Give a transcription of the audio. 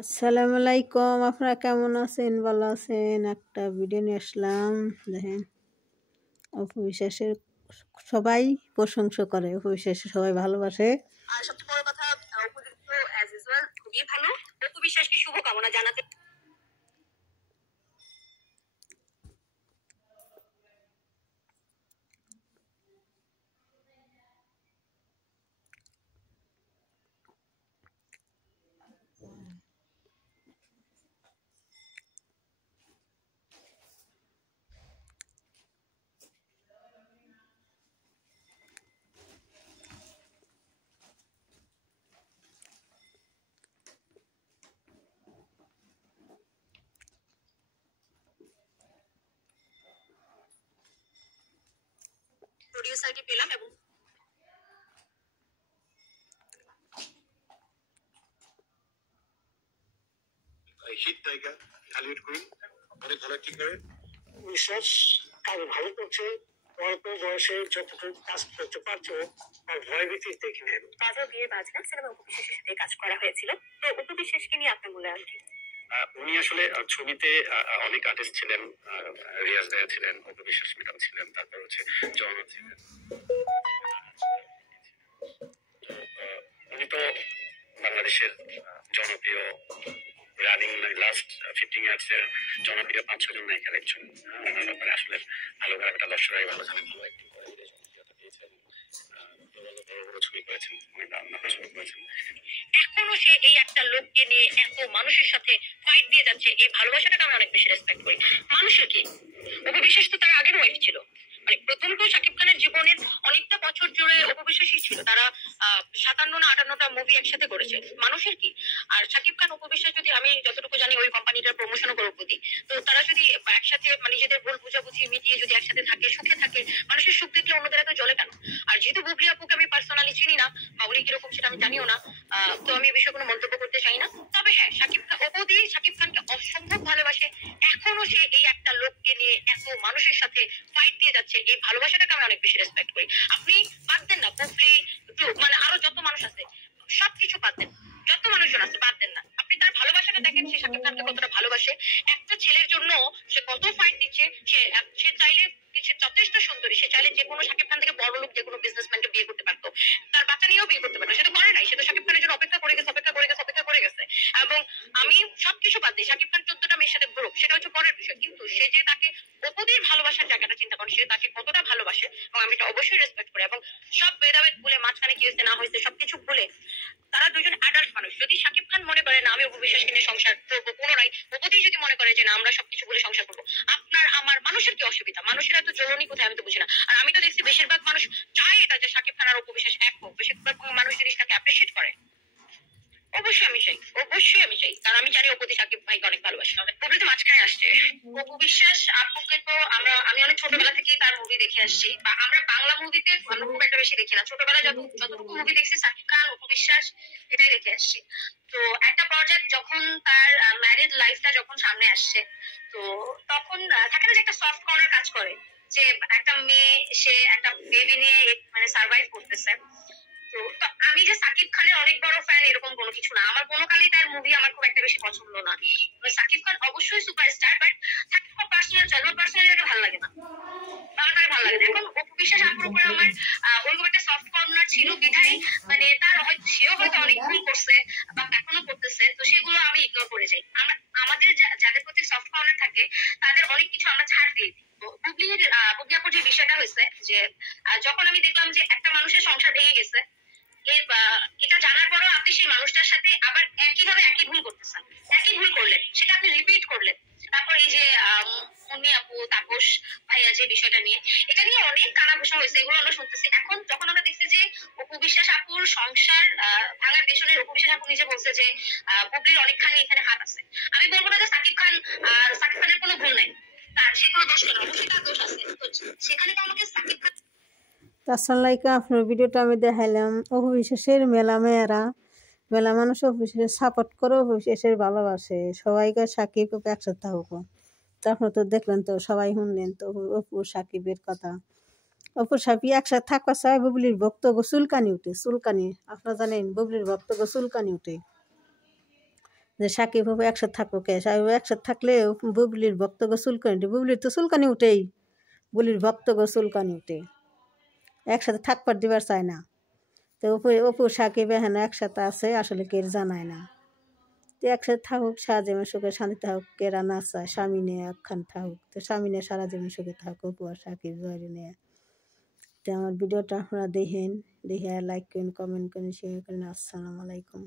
আসসালামু আলাইকুম, আপনারা কেমন আছেন? ভালো আছেন? একটা ভিডিও নিয়ে আসলাম। দেখেন, অপু বিশ্বাসের সবাই প্রশংসা করে, অপু বিশ্বাসের সবাই ভালোবাসে। আর সবচেয়ে বড় কথা, উপযুক্ত অ্যাজ ইউজুয়াল খুবই ভালো। অপু বিশ্বাসকে শুভকামনা জানাতে প্রডিউসারকে পেলাম এবং হিট নায়িকা, হলিউড কুইন, অনেক ভালো অ্যাক্টিং করে। বিশ্বাস কাজ ভালো করছে, অল্প বয়সে যতটুকু কাজ করতে পারছো আর ভয়ভীতি দেখে নেন। বাজার বিয়ে বাজনা সিনেমা উপবিশ্বাসের সাথে কাজ করা হয়েছিল। তো উপবিশ্বাসকে নিয়ে আপনার মূল্যায়ন কি? উনি আসলে ছবিতে অনেক আর্টিস্ট ছিলেন। রিয়াজ ভাইয়া ছিলেন, উপবিশ্বাস ম্যাডাম ছিলেন, তারপর হচ্ছে জওয়ান ছিলেন। তো উনি তো বাংলাদেশের জনপ্রিয় রানিং লাস্ট 15 ইয়ার্স এর জনপ্রিয় 5-6 জন নায়িকার একজন। ওনার ব্যাপারে আসলে ভালো করে একটা দর্শকরাই ভালো জানেন, ভালো অ্যাক্টিং করে জনপ্রিয়তা পেয়েছেন, বড় বড় ছবি করেছেন, অনেক দারুণ ছবি করেছেন। এখনো সে এই একটা লোককে নিয়ে এত মানুষের সাথে ফাইট দিয়ে যাচ্ছে, এই ভালোবাসাটাকে আমি অনেক বেশি রেসপেক্ট করি। মানুষের কি, অপু বিশ্বাস তো তার আগের ওয়াইফ ছিল। মানে প্রথম তো শাকিব খানের জীবনের অনেকটা বছর জুড়ে অপু বিশ্বাসই ছিল। তারা 57 না 58টা মুভি একসাথে করেছে। মানুষের কি, আর শাকিব খান অপু বিশ্বাস যদি, আমি যতটুকু জানি ওই কোম্পানিটার প্রমোশনও করে অপুদি, তো তারা যদি একসাথে মানে নিজেদের ভুল বুঝাবুঝি মিটিয়ে যদি একসাথে থাকে, সুখে থাকে, মানুষের সুখ দেখলে অন্যদের এত জ্বলে কেন? আর যেহেতু বুবলি আপুকে আমি পার্সোনালি চিনি না বা উনি কিরকম সেটা আমি জানিও না, তো আমি এই বিষয়ে কোনো মন্তব্য করতে চাই না। তবে হ্যাঁ, শাকিব খান অপু দিয়ে শাকিব খানকে অসম্ভব ভালোবাসে। এখনো সে এই একটা লোককে নিয়ে এত মানুষের সাথে ফাইট দিয়ে যাচ্ছে, এই ভালোবাসাটাকে আমি অনেক বেশি রেসপেক্ট করি। আপনি বাদ দেন না বুবলি, মানে আরো যত মানুষ আছে সবকিছু বাদ দেন, যত মানুষজন আছে বাদ দেন না, আপনি তার ভালোবাসাটা দেখেন, সে শাকিব খানকে কতটা ভালোবাসে। একটা ছেলের জন্য সে কত ফাইট দিচ্ছে। সে চাইলে, সে যথেষ্ট সুন্দরী, সে চাইলে যে কোনো শাকিব খান থেকে বড় লোক যে কোনো বিজনেসম্যানকে বিয়ে করতে পারতো, তার বাচ্চা নিয়েও বিয়ে করতে পারতো। সে তো করে নাই, সে তো শাকিব খানের জন্য অপেক্ষা করে গেছে, অপেক্ষা করে গেছে, অপেক্ষা করে গেছে। এবং আমি সবকিছু বাদ দিই, শাকিব খান 14টা মেয়ের সাথে ঘুরুক, সেটা হচ্ছে পরের বিষয়, কিন্তু সে যে তাকে অপুদের ভালোবাসার জায়গাটা চিন্তা করেন, সে তাকে কতটা ভালোবাসে, এবং আমি এটা অবশ্যই রেসপেক্ট করি। এবং সব ভেদাভেদ ভুলে, মাঝখানে কি হয়েছে না হয়েছে সবকিছু ভুলে তারা দুজন অ্যাডাল্ট মানুষ। যদি শাকিব খান মনে করে না আমি অপু বিশ্বাসকে নিয়ে সংসার করবো, পুনরায় অপুদি যদি মনে করে যে না আমরা সবকিছু বলে সংসার করবো, আপনার আমার মানুষের কি অসুবিধা? মানুষের এত জ্বলনি কোথায় আমি তো বুঝি না। আর আমি তো দেখছি বেশিরভাগ মানুষ চায় এটা যে শাকিব খান আর অপু বিশ্বাস এক হোক, বেশিরভাগ মানুষ জিনিসটাকে অ্যাপ্রিসিয়েট করে। অবশ্যই আমি চাই, অবশ্যই আমি চাই, কারণ আমি জানি অপুদি সাকিব ভাইকে অনেক ভালোবাসে। অপু তো মাঝখানে আসছে। অপু বিশ্বাস আপুকে তো আমি অনেক ছোটবেলা থেকেই তার মুভি দেখে আসছি, বা আমরা বাংলা মুভিতে আমরা খুব একটা বেশি দেখি না। ছোটবেলায় যতটুকু মুভি দেখছি সাকিব খান অপু বিশ্বাস এটাই দেখে আসছি। তো একটা পর্যায়ে যখন তার ম্যারিড লাইফটা যখন সামনে আসছে, তো তখন থাকে না যে একটা সফট কর্নার কাজ করে, যে একটা মেয়ে সে একটা বেবি নিয়ে মানে সার্ভাইভ করতেছে। তো আমি যে সাকিব খানের অনেক বড় ফ্যান এরকম কোনো কিছু না, আমার কোনো কালই তার মুভি আমার খুব একটা বেশি পছন্দ না। সাকিব খান অবশ্যই সুপারস্টার, বাট সাকিব পার্সোনাল চাই, আমার পার্সোনালি এটা ভালো লাগে না, আমার তাকে ভালো লাগে না। এখন অপু বিশ্বাস আপুর উপরে আমার ওইরকম একটা সফট কর্নার ছিল বিধায়, মানে তার হয়তো সেও হয়তো অনেক ভুল করছে বা এখনো করতেছে, তো সেগুলো আমি ইগনোর করে যাই। আমরা আমাদের যাদের প্রতি সফট কর্নার থাকে তাদের অনেক কিছু আমরা ছাড় দিয়ে দিই। তো বুবলি আপুর যে বিষয়টা হয়েছে যে যখন আমি দেখলাম যে একটা মানুষের সংসার ভেঙে গেছে, এটা জানার পরেও আপনি সেই মানুষটার সাথে আবার একইভাবে একই ভুল করতেছেন, একই ভুল করলেন, সেটা আপনি রিপিট করলেন। তারপর এই যে মুন্নি আপু, তাপস ভাইয়া যে বিষয়টা নিয়ে, এটা নিয়ে অনেক কানাঘুষা হয়েছে, এগুলো আমরা শুনতেছি। এখন যখন আমরা দেখছি যে অপু বিশ্বাস আপুর সংসার ভাঙার পেছনে অপু বিশ্বাস আপু নিজে বলছে যে বুবলির অনেকখানি এখানে হাত আছে। আমি বলবো না যে সাকিব খানের কোনো ভুল নাই, তার সে কোনো দোষ কেন, অবশ্যই তার দোষ আছে। সেখানে তো আমাকে সাকিব খান আসসালামু আলাইকুম, আপনার ভিডিওটা আমি দেখাইলাম। অপু বিশ্বাসের মেলা মেয়েরা, মেলা মানুষ অপু বিশ্বাসের সাপোর্ট করে, অপু বিশ্বাসের ভালোবাসে। সবাইকে সাকিব অপু একসাথে থাকুক, তো আপনার তো দেখলেন, তো সবাই শুনলেন তো অপু সাকিবের কথা। অপু সাকিব একসাথে থাকবা চায়, বুবলির বক্তব্য চুলকানি উঠে, চুলকানি। আপনারা জানেন বুবলির বক্তব্য চুলকানি উঠে। যে সাকিব বাবু একসাথে থাকবো কে, সাকিব বাবু একসাথে থাকলে বুবলির বক্তব্য চুলকানি, বুবলির তো চুলকানি উঠেই, বুবলির বক্তব্য চুলকানি উঠে, একসাথে থাকবার দিবার চায় না। তো অপু সাকিব এখন একসাথে আছে আসলে কে জানায় না। তো একসাথে থাকুক, সারা জীবন সুখে শান্তি থাকুক, কেরা না চায় স্বামী নিয়ে একখান থাকুক, তো স্বামী নিয়ে সারা জীবন সুখে থাকুক অপু আর সাকিব জয়রি নিয়ে। তো আমার ভিডিওটা আপনারা দেখেন, দেখে লাইক করেন, কমেন্ট করেন, শেয়ার করেন। আসসালামু আলাইকুম।